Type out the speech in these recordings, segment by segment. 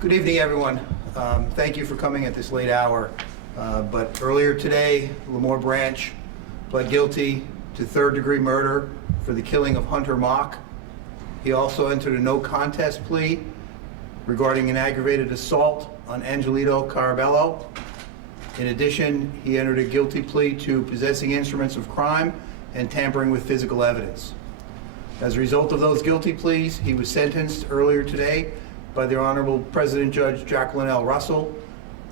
Good evening, everyone. Thank you for coming at this late hour. But earlier today, Lamore Branch pled guilty to third-degree murder for the killing of Hunter Mock. He also entered a no contest plea regarding an aggravated assault on Angelito Carabello. In addition, he entered a guilty plea to possessing instruments of crime and tampering with physical evidence. As a result of those guilty pleas, he was sentenced earlier today by the Honorable President Judge Jacqueline L. Russell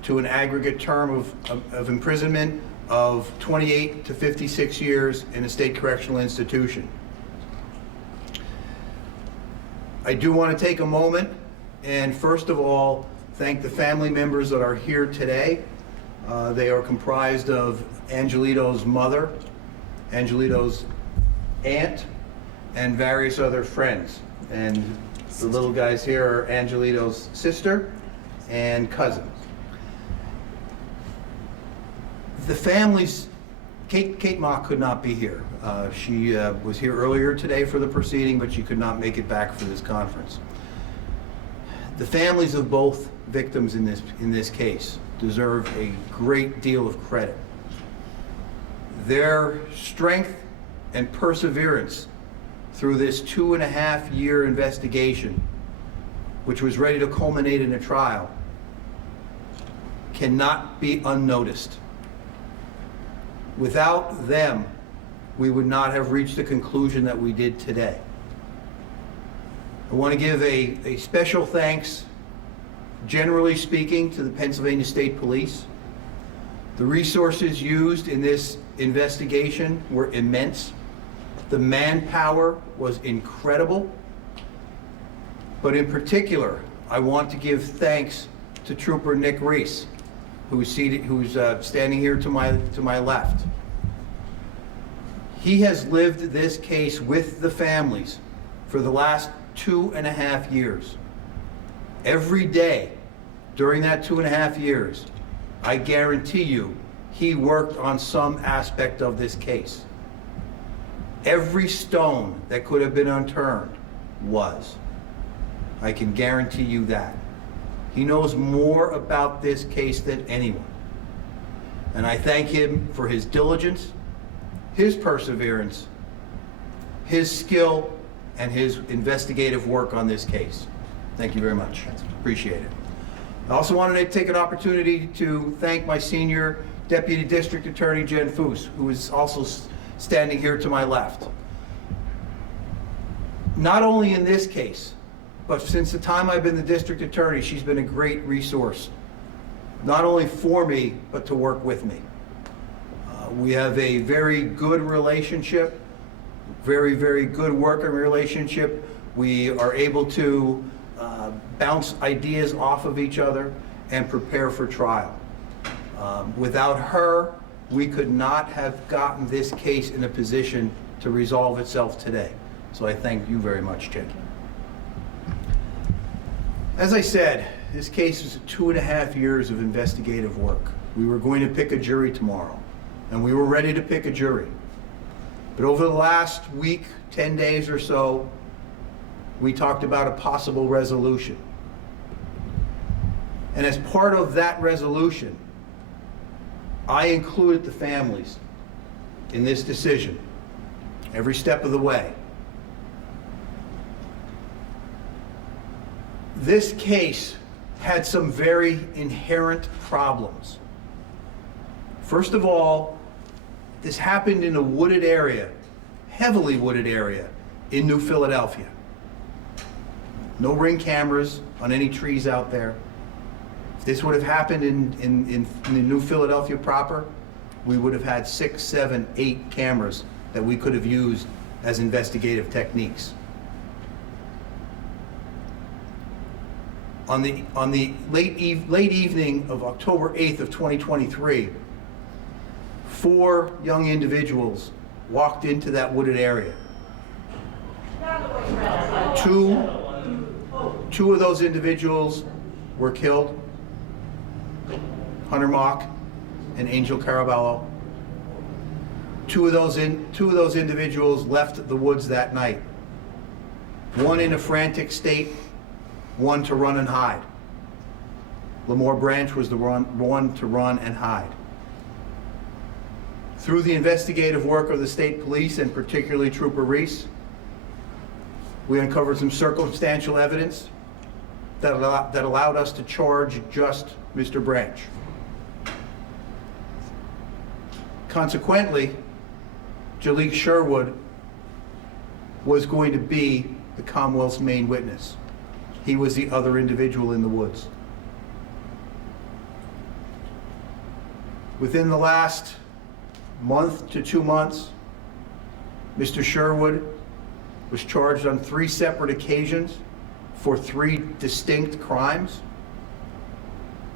to an aggregate term of imprisonment of 28 to 56 years in a state correctional institution. I do want to take a moment and first of all thank the family members that are here today. They are comprised of Angelito's mother, Angelito's aunt, and various other friends. And the little guys here are Angelito's sister and cousins. The families, Kate Mock could not be here. She was here earlier today for the proceeding, but she could not make it back for this conference. The families of both victims in this case deserve a great deal of credit. Their strength and perseverance through this 2.5-year investigation, which was ready to culminate in a trial, cannot be unnoticed. Without them, we would not have reached the conclusion that we did today. I want to give a special thanks, generally speaking, to the Pennsylvania State Police. The resources used in this investigation were immense. The manpower was incredible. But in particular, I want to give thanks to Trooper Nick Reese, who's standing here to my left. He has lived this case with the families for the last 2.5 years. Every day during that 2.5 years, I guarantee you, he worked on some aspect of this case. Every stone that could have been unturned was. I can guarantee you that. He knows more about this case than anyone. And I thank him for his diligence, his perseverance, his skill, and his investigative work on this case. Thank you very much. Appreciate it. I also wanted to take an opportunity to thank my senior Deputy District Attorney, Jen Foose, who is also standing here to my left. Not only in this case, but since the time I've been the district attorney, she's been a great resource, not only for me, but to work with me. We have a very good relationship, very, very good working relationship. We are able to bounce ideas off of each other and prepare for trial. Without her, we could not have gotten this case in a position to resolve itself today. So I thank you very much, Jen. As I said, this case was 2.5 years of investigative work. We were going to pick a jury tomorrow, and we were ready to pick a jury. But over the last week, 10 days or so, we talked about a possible resolution. And as part of that resolution, I included the families in this decision, every step of the way. This case had some very inherent problems. First of all, this happened in a wooded area, heavily wooded area in New Philadelphia. No ring cameras on any trees out there. If this would have happened in New Philadelphia proper, we would have had 6, 7, 8 cameras that we could have used as investigative techniques. On the late evening of October 8th of 2023, 4 young individuals walked into that wooded area. Two of those individuals were killed, Hunter Mock and Angel Carabello. Two of those individuals left the woods that night. One in a frantic state, one to run and hide. Lamore Branch was the one to run and hide. Through the investigative work of the state police, and particularly Trooper Reese, we uncovered some circumstantial evidence that allowed us to charge just Mr. Branch. Consequently, Jalik Sherwood was going to be the Commonwealth's main witness. He was the other individual in the woods. Within the last month to 2 months, Mr. Sherwood was charged on 3 separate occasions for 3 distinct crimes.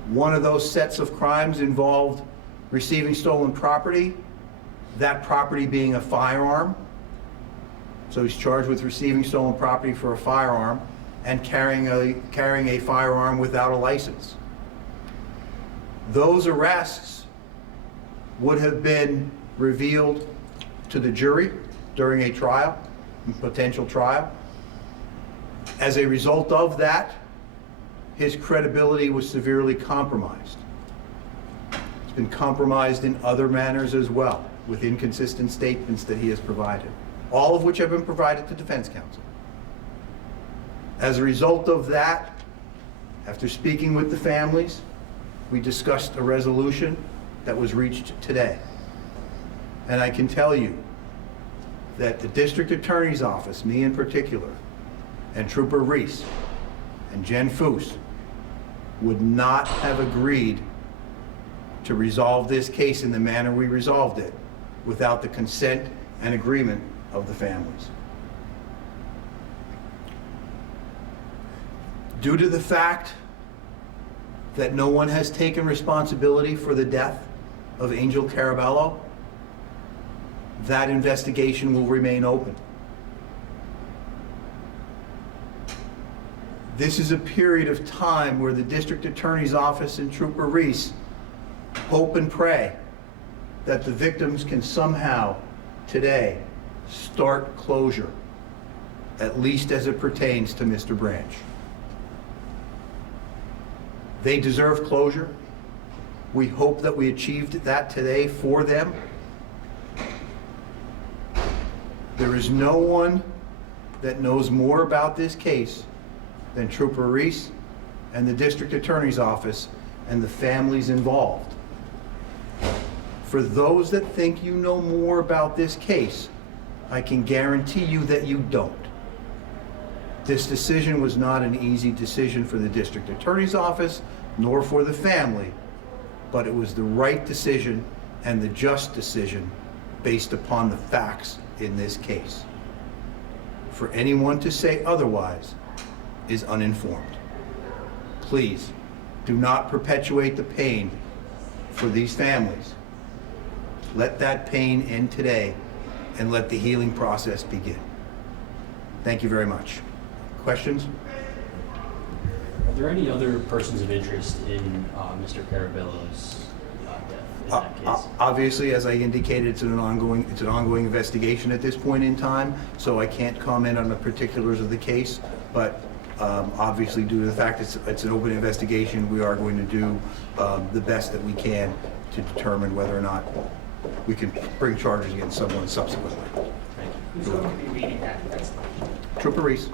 One of those sets of crimes involved receiving stolen property, that property being a firearm. So he's charged with receiving stolen property for a firearm and carrying a firearm without a license. Those arrests would have been revealed to the jury during a trial, potential trial. As a result of that, his credibility was severely compromised. It's been compromised in other manners as well, with inconsistent statements that he has provided, all of which have been provided to defense counsel. As a result of that, after speaking with the families, we discussed a resolution that was reached today. And I can tell you that the district attorney's office, me in particular, and Trooper Reese and Jen Foose would not have agreed to resolve this case in the manner we resolved it without the consent and agreement of the families. Due to the fact that no one has taken responsibility for the death of Angel Carabello, that investigation will remain open. This is a period of time where the district attorney's office and Trooper Reese hope and pray that the victims can somehow today start closure, at least as it pertains to Mr. Branch. They deserve closure. We hope that we achieved that today for them. There is no one that knows more about this case than Trooper Reese and the district attorney's office and the families involved. For those that think you know more about this case, I can guarantee you that you don't. This decision was not an easy decision for the district attorney's office, nor for the family, but it was the right decision and the just decision based upon the facts in this case. For anyone to say otherwise is uninformed. Please do not perpetuate the pain for these families. Let that pain end today and let the healing process begin. Thank you very much. Questions? Are there any other persons of interest in Mr. Carabello's death in that case? Obviously, as I indicated, it's an ongoing investigation at this point in time, so I can't comment on the particulars of the case, but obviously due to the fact it's an open investigation, we are going to do the best that we can to determine whether or not we can bring charges against someone subsequently. Thank you. Who's going to be leading that investigation? Trooper Reese.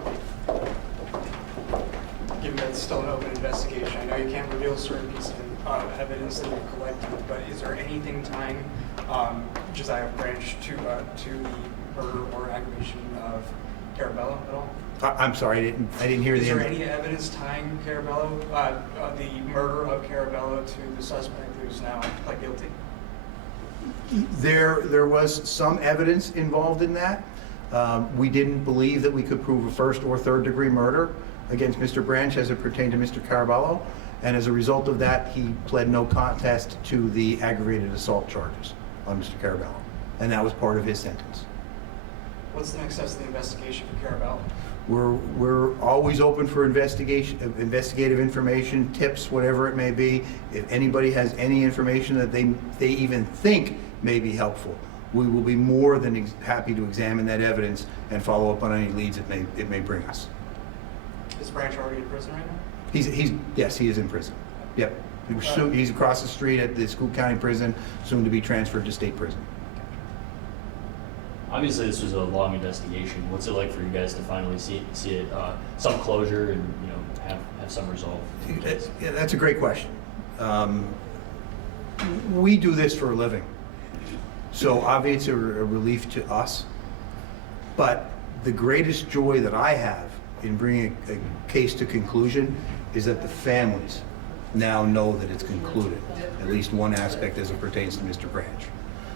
Given that it's still an open investigation, I know you can't reveal certain pieces of evidence that you've collected, but is there anything tying Josiah Branch to the murder or aggravation of Carabello at all? I'm sorry, I didn't hear the end. Is there any evidence tying Carabello, the murder of Carabello, to the suspect who's now pled guilty? There was some evidence involved in that. We didn't believe that we could prove a first or third degree murder against Mr. Branch as it pertained to Mr. Carabello, and as a result of that, he pled no contest to the aggravated assault charges on Mr. Carabello, and that was part of his sentence. What's the next step of the investigation for Carabello? We're always open for investigative information, tips, whatever it may be. If anybody has any information that they even think may be helpful, we will be more than happy to examine that evidence and follow up on any leads it may bring us. Is Branch already in prison right now? Yes, he is in prison. Yep. He's across the street at the Schuylkill County Prison, soon to be transferred to state prison. Obviously, this was a long investigation. What's it like for you guys to finally see it, some closure and, you know, have some resolve? Yeah, that's a great question. We do this for a living, so obviously it's a relief to us. But the greatest joy that I have in bringing a case to conclusion is that the families now know that it's concluded, at least one aspect as it pertains to Mr. Branch.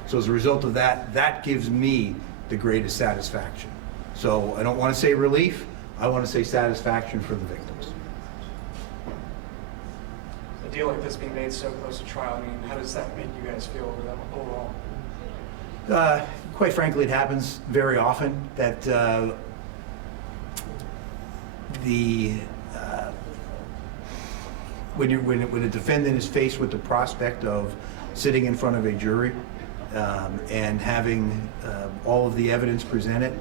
So as a result of that, that gives me the greatest satisfaction. So I don't want to say relief, I want to say satisfaction for the victims. A deal like this being made so close to trial, I mean, how does that make you guys feel overall? Quite frankly, it happens very often that when a defendant is faced with the prospect of sitting in front of a jury and having all of the evidence presented,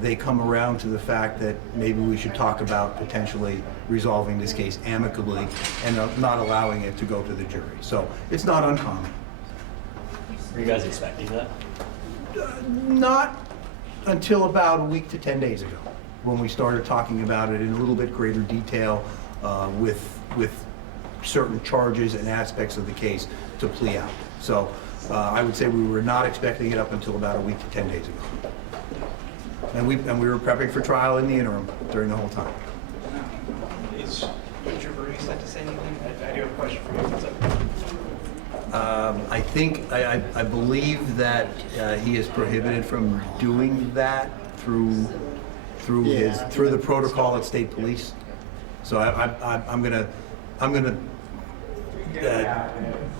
they come around to the fact that maybe we should talk about potentially resolving this case amicably and not allowing it to go to the jury. So it's not uncommon. Were you guys expecting that? Not until about a week to 10 days ago, when we started talking about it in a little bit greater detail with certain charges and aspects of the case to plea out. So I would say we were not expecting it up until about a week to 10 days ago. And we were prepping for trial in the interim during the whole time. Would your Bernice like to say anything? I do have a question for you. What's up? I believe that he is prohibited from doing that through the protocol at state police. So I'm gonna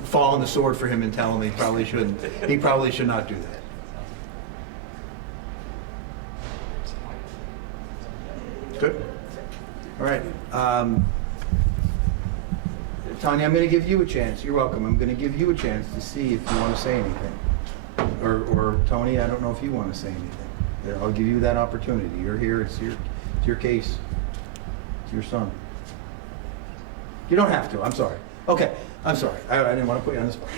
fall on the sword for him and tell him he probably shouldn't. He probably should not do that. Good. All right. Tanya, I'm going to give you a chance. You're welcome. I'm going to give you a chance to see if you want to say anything. Or Tony, I don't know if you want to say anything. Yeah, I'll give you that opportunity. You're here. It's your case. It's your son. You don't have to. I'm sorry. Okay. I'm sorry. I didn't want to put you on the spot.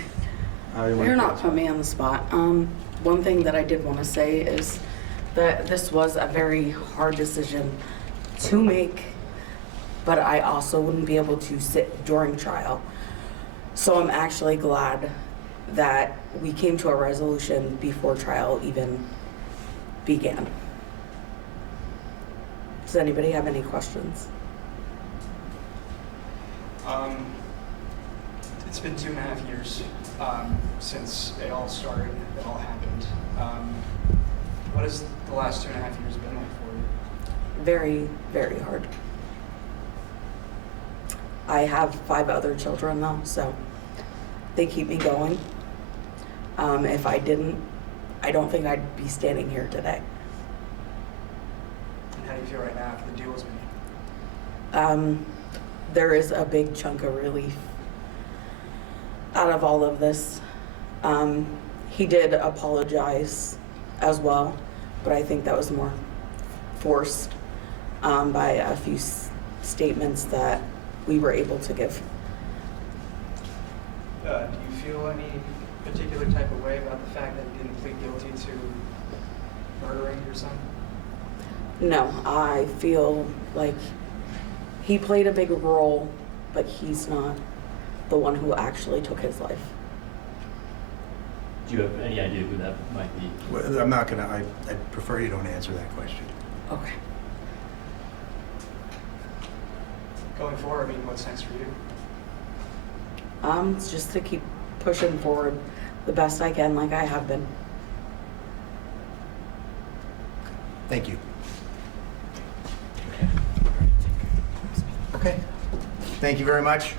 You're not putting me on the spot. One thing that I did want to say is that this was a very hard decision to make, but I also wouldn't be able to sit during trial. So I'm actually glad that we came to a resolution before trial even began. Does anybody have any questions? It's been 2.5 years since it all started, it all happened. What has the last 2.5 years been like for you? Very, very hard. I have 5 other children though, so they keep me going. If I didn't, I don't think I'd be standing here today. And how do you feel right now after the deal was made? There is a big chunk of relief out of all of this. He did apologize as well, but I think that was more forced by a few statements that we were able to give. Do you feel any particular type of way about the fact that you didn't plead guilty to murdering your son? No, I feel like he played a big role, but he's not the one who actually took his life. Do you have any idea who that might be? Well, I'm not gonna. I prefer you don't answer that question. Okay. Going forward, I mean, what's next for you? It's just to keep pushing forward the best I can, like I have been. Thank you. Okay. Thank you very much.